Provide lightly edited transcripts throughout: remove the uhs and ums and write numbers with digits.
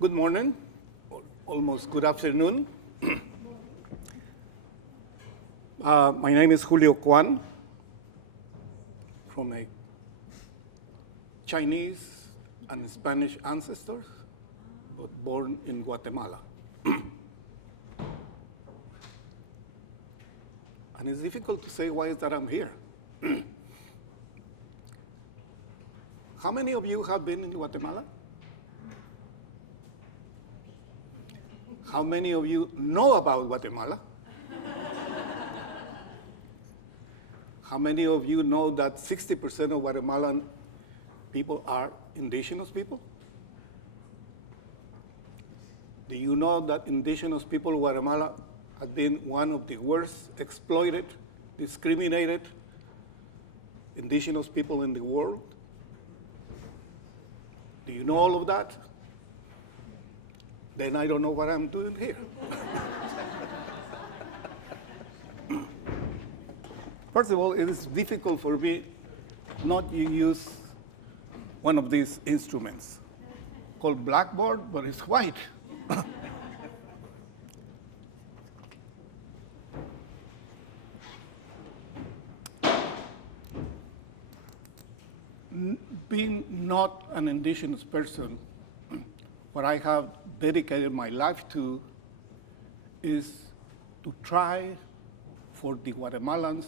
Good morning, or almost good afternoon. My name is Julio Quan, from a Chinese and Spanish ancestors, but born in Guatemala. And it's difficult to say why is that I'm here. How many of you have been in Guatemala? How many of you know about Guatemala? How many of you know that 60% of Guatemalan people are indigenous people? Do you know that indigenous people of Guatemala have been one of the worst exploited, discriminated indigenous people in the world? Do you know all of that? Then I don't know what I'm doing here. First of all, it is difficult for me not to use one of these instruments called blackboard, but it's white. Being not an indigenous person, what I have dedicated my life to is to try for the Guatemalans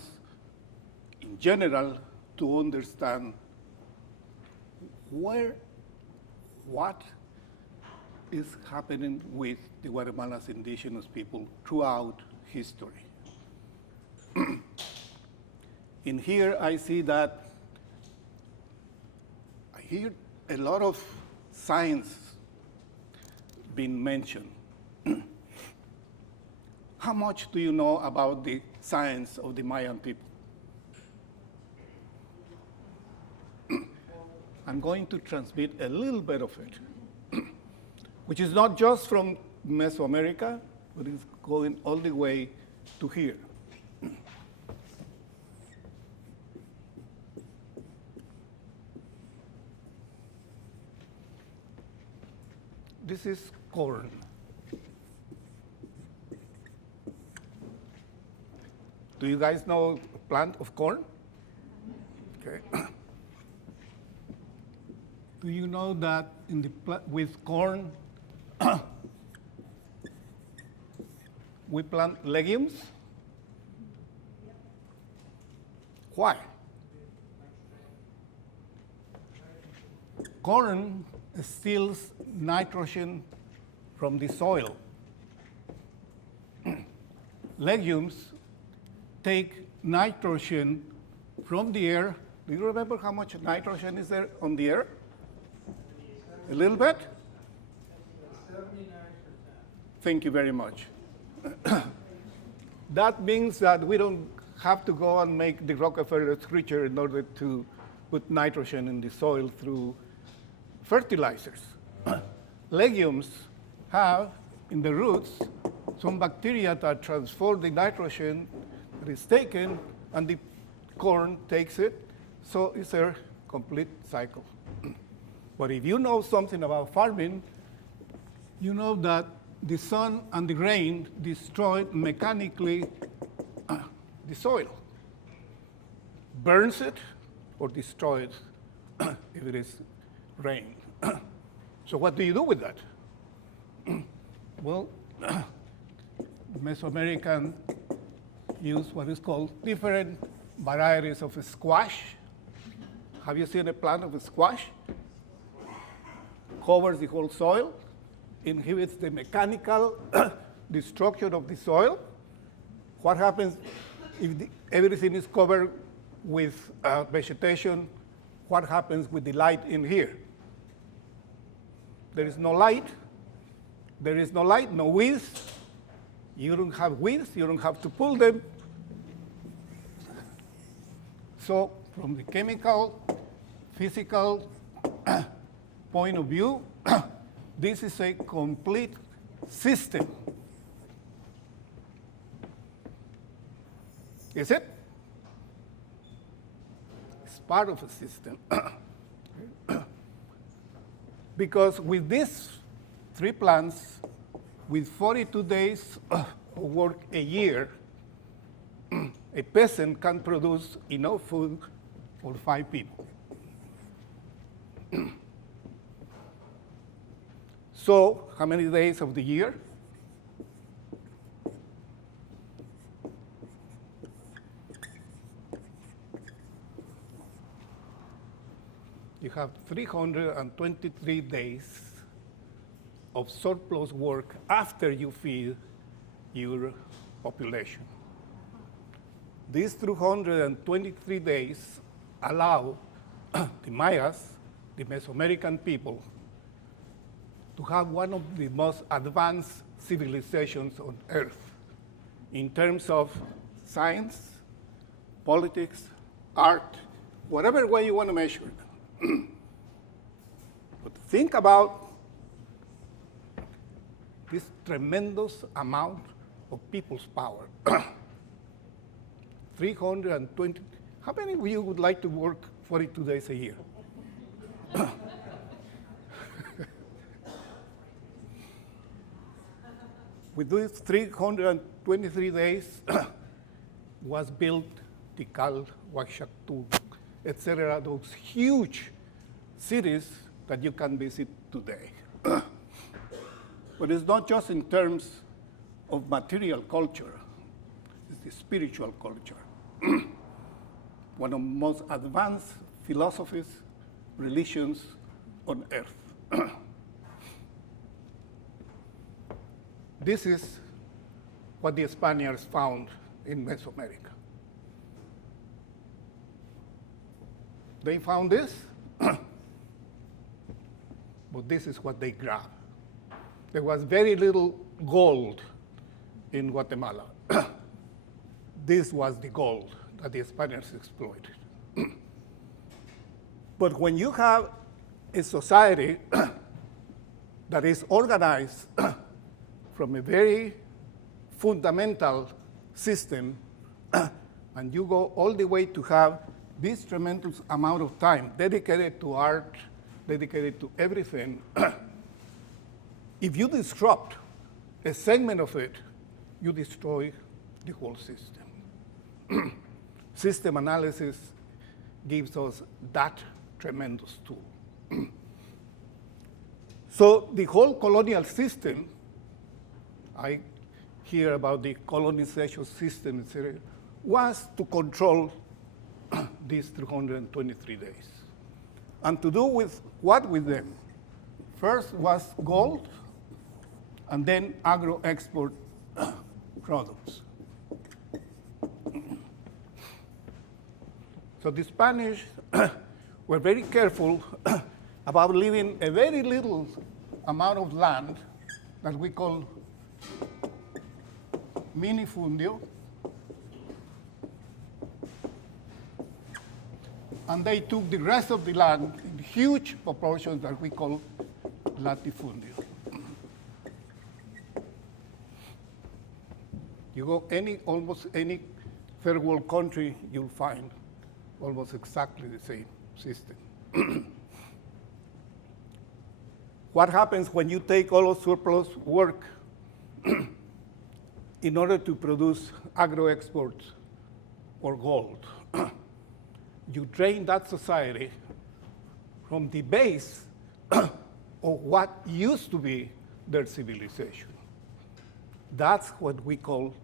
in general to understand what is happening with the Guatemala's indigenous people throughout history. In here, I see that I hear a lot of science being mentioned. How much do you know about the science of the Mayan people? I'm going to transmit a little bit of it, which is not just from Mesoamerica, but it's going all the way to here. This is corn. Do you guys know a plant of corn? Okay. Do you know that with corn, we plant legumes? Why? Corn steals nitrogen from the soil. Legumes take nitrogen from the air. Do you remember how much nitrogen is there on the air? A little bit? 79%. Thank you very much. That means that we don't have to go and make the Rockefeller creature in order to put nitrogen in the soil through fertilizers. Legumes have in the roots some bacteria that transform the nitrogen that is taken, and the corn takes it, so it's a complete cycle. But if you know something about farming, you know that the sun and the rain destroy mechanically the soil, burns it or destroys if it is rain. So what do you do with that? Well, Mesoamerican use what is called different varieties of squash. Have you seen a plant of a squash? Covers the whole soil, inhibits the mechanical destruction of the soil. What happens if everything is covered with vegetation? What happens with the light in here? There is no light. There is no light, no weeds. You don't have weeds. You don't have to pull them. So from the chemical, physical point of view, this is a complete system. Is it? It's part of a system. Because with these 3 plants with 42 days of work a year, a peasant can produce enough food for 5 people. So, how many days of the year? You have 323 days of surplus work after you feed your population. These 323 days allow the Mayas, the Mesoamerican people, to have one of the most advanced civilizations on Earth in terms of science, politics, art, whatever way you want to measure it. But think about this tremendous amount of people's power. 320. How many of you would like to work 42 days a year? With these 323 days was built Tikal, Huaxactu, etc., those huge cities that you can visit today. But it's not just in terms of material culture, it's the spiritual culture. One of the most advanced philosophies, religions on Earth. This is what the Spaniards found in Mesoamerica. They found this, but this is what they grabbed. There was very little gold in Guatemala. This was the gold that the Spaniards exploited. But when you have a society that is organized from a very fundamental system, and you go all the way to have this tremendous amount of time dedicated to art, dedicated to everything, if you disrupt a segment of it, you destroy the whole system. System analysis gives us that tremendous tool. So the whole colonial system, I hear about the colonization system, etc., was to control these 323 days. And to do with what with them? First was gold, and then agro-export products. So the Spanish were very careful about leaving a very little amount of land that we call minifundio, and they took the rest of the land in huge proportions that we call latifundio. You go almost any third world country, you'll find almost exactly the same system. What happens when you take all of surplus work in order to produce agro-exports or gold? You drain that society from the base of what used to be their civilization. That's what we call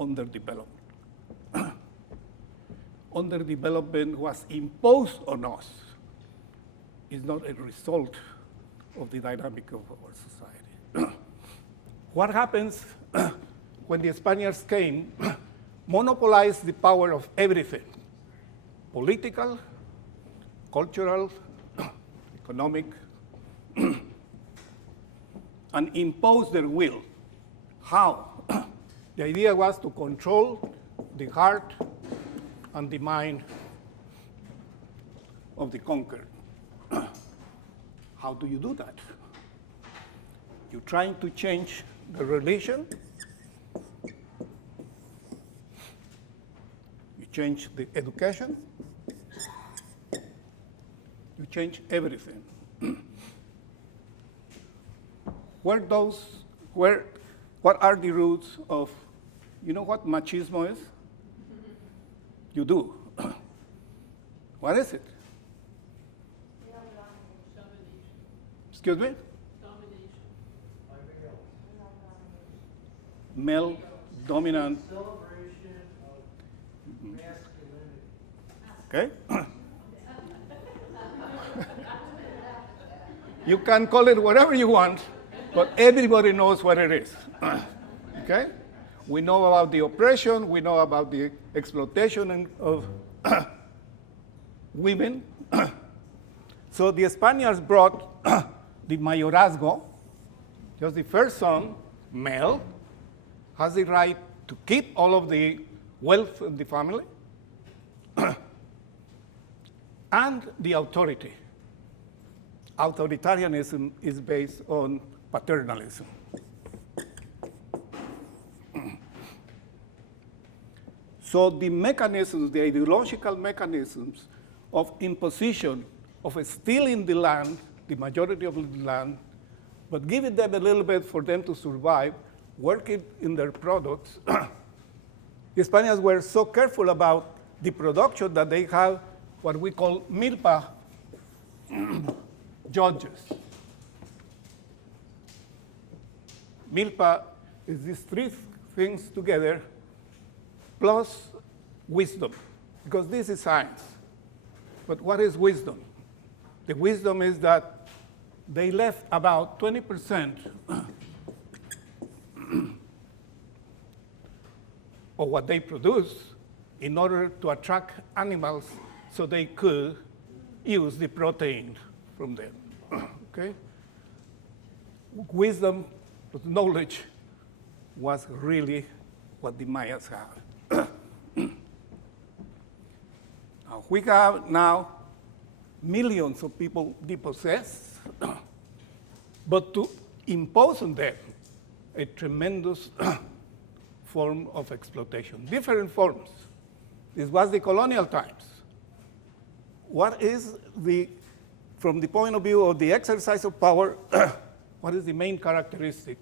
underdevelopment. Underdevelopment was imposed on us. It's not a result of the dynamic of our society. What happens when the Spaniards came, monopolized the power of everything, political, cultural, economic, and imposed their will. How? The idea was to control the heart and the mind of the conquered. How do you do that? You're trying to change the religion, you change the education, you change everything. what are the roots of, you know what machismo is? You do. What is it? Excuse me? Male dominant. Celebration of masculinity. Okay? You can call it whatever you want, but everybody knows what it is. Okay? We know about the oppression, we know about the exploitation of women. So the Spaniards brought the mayorazgo, just the first son, male, has the right to keep all of the wealth in the family and the authority. Authoritarianism is based on paternalism. So the mechanisms, the ideological mechanisms of imposition, of stealing the land, the majority of the land, but giving them a little bit for them to survive, working in their products, the Spaniards were so careful about the production that they have what we call milpa judges. Milpa is these three things together plus wisdom, because this is science. But what is wisdom? The wisdom is that they left about 20% of what they produce in order to attract animals so they could use the protein from them. Okay? Wisdom, knowledge, was really what the Mayas had. We have now millions of people dispossessed, but to impose on them a tremendous form of exploitation, different forms. This was the colonial times. What is from the point of view of the exercise of power, what is the main characteristic?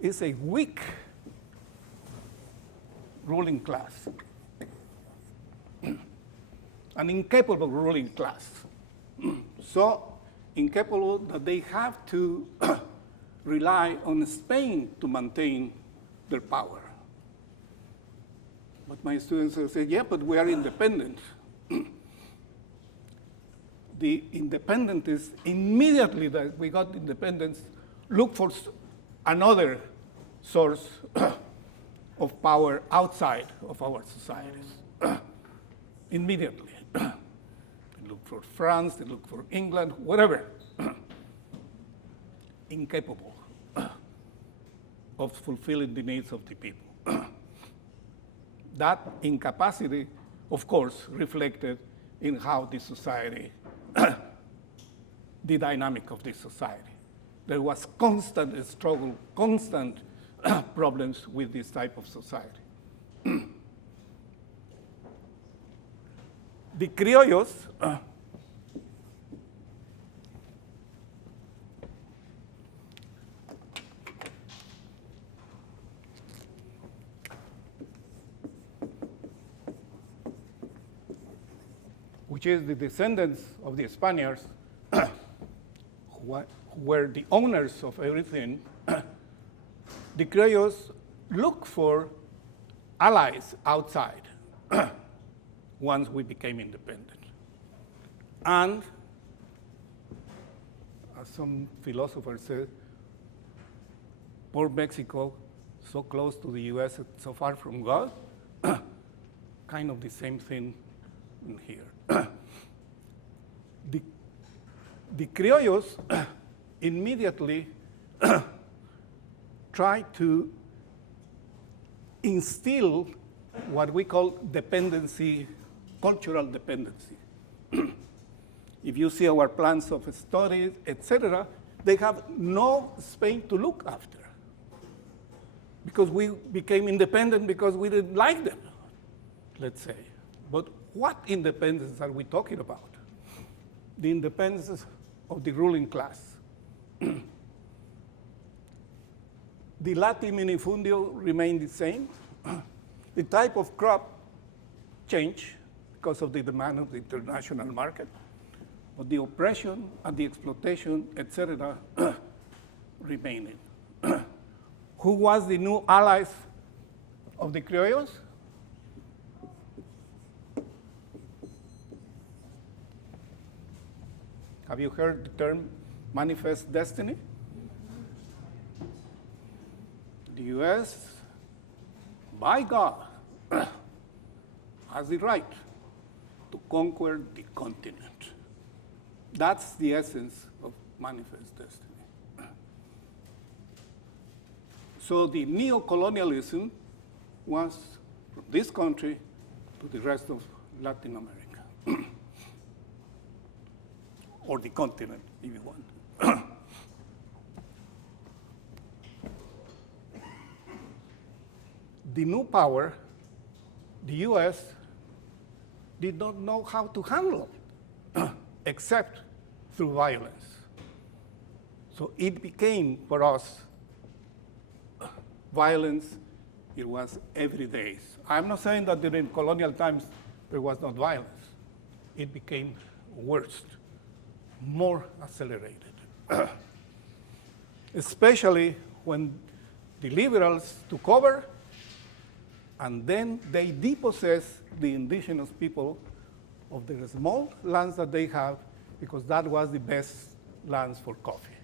It's a weak ruling class, an incapable ruling class. So incapable that they have to rely on Spain to maintain their power. But my students will say, yeah, but we are independent. The independentists, immediately that we got independence, look for another source of power outside of our societies. Immediately. They look for France, they look for England, whatever. Incapable of fulfilling the needs of the people. That incapacity, of course, reflected in how the society, the dynamic of this society. There was constant struggle, constant problems with this type of society. The criollos, which is the descendants of the Spaniards, who were the owners of everything, the criollos look for allies outside once we became independent. And, as some philosophers said, poor Mexico, so close to the US, so far from God, kind of the same thing in here. The criollos immediately try to instill what we call dependency, cultural dependency. If you see our plans of studies, etc., they have no Spain to look after. Because we became independent because we didn't like them, let's say. But what independence are we talking about? The independence of the ruling class. The latiminifundio remained the same. The type of crop changed because of the demand of the international market. But the oppression and the exploitation, etc., remained. Who was the new allies of the criollos? Have you heard the term manifest destiny? The US, by God, has the right to conquer the continent. That's the essence of manifest destiny. So the neo-colonialism was from this country to the rest of Latin America, or the continent, if you want. The new power, the US, did not know how to handle except through violence. So it became, for us, violence. It was every day. I'm not saying that during colonial times there was not violence. It became worse, more accelerated. Especially when the liberals took over, and then they depossessed the indigenous people of the small lands that they have, because that was the best lands for coffee.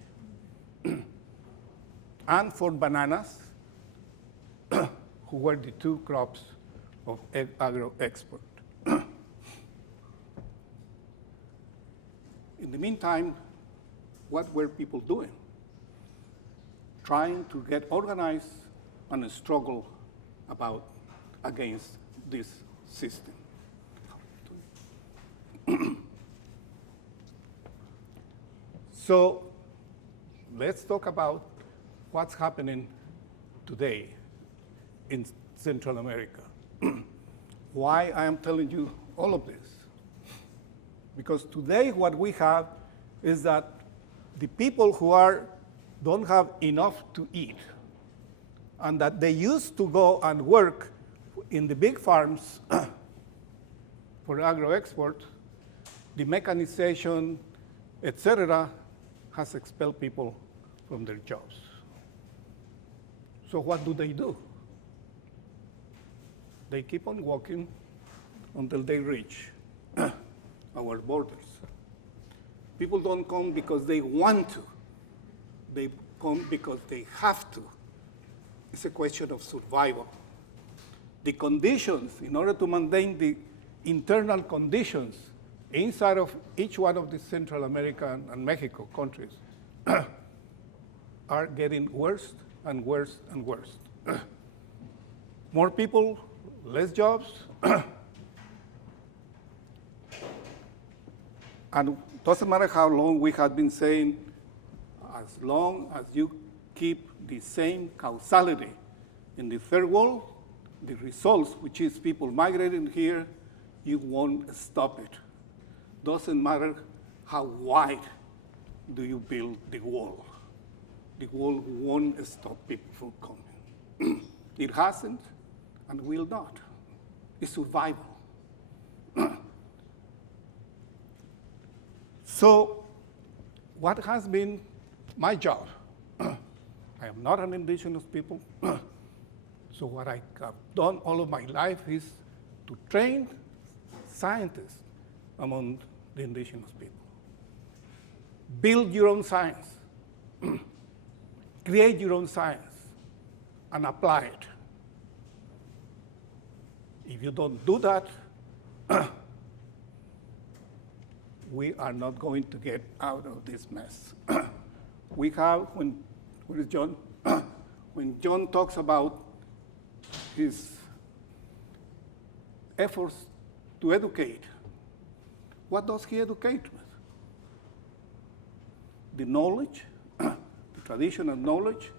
And for bananas, who were the two crops of agro-export. In the meantime, what were people doing? Trying to get organized and struggle against this system. So let's talk about what's happening today in Central America. Why I am telling you all of this? Because today what we have is that the people who don't have enough to eat, and that they used to go and work in the big farms for agro-export, the mechanization, etc., has expelled people from their jobs. So what do? They keep on walking until they reach our borders. People don't come because they want to. They come because they have to. It's a question of survival. The conditions, in order to maintain the internal conditions inside of each one of the Central American and Mexico countries, are getting worse and worse and worse. More people, less jobs, and it doesn't matter how long we have been saying, as long as you keep the same causality in the third world, the results, which is people migrating here, you won't stop it. Doesn't matter how wide do you build the wall. The wall won't stop people from coming. It hasn't and will not. It's survival. So what has been my job? I am not an indigenous people. So what I have done all of my life is to train scientists among the indigenous people. Build your own science. Create your own science and apply it. If you don't do that, we are not going to get out of this mess. We have, where is John? When John talks about his efforts to educate, what does he educate with? The knowledge, the traditional knowledge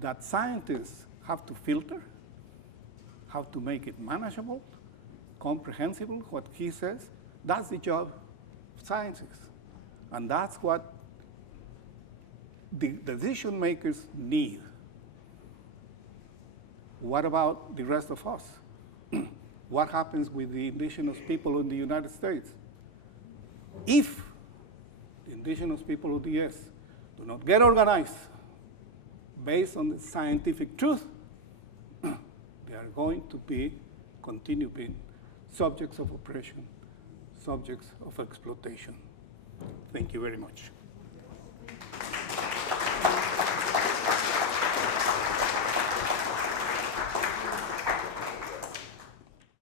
that scientists have to filter, how to make it manageable, comprehensible, what he says. That's the job of scientists. And that's what the decision makers need. what about the rest of us? What happens with the indigenous people in the United States? If the indigenous people of the U.S. do not get organized based on the scientific truth, they are going to continue being subjects of oppression, subjects of exploitation. Thank you very much.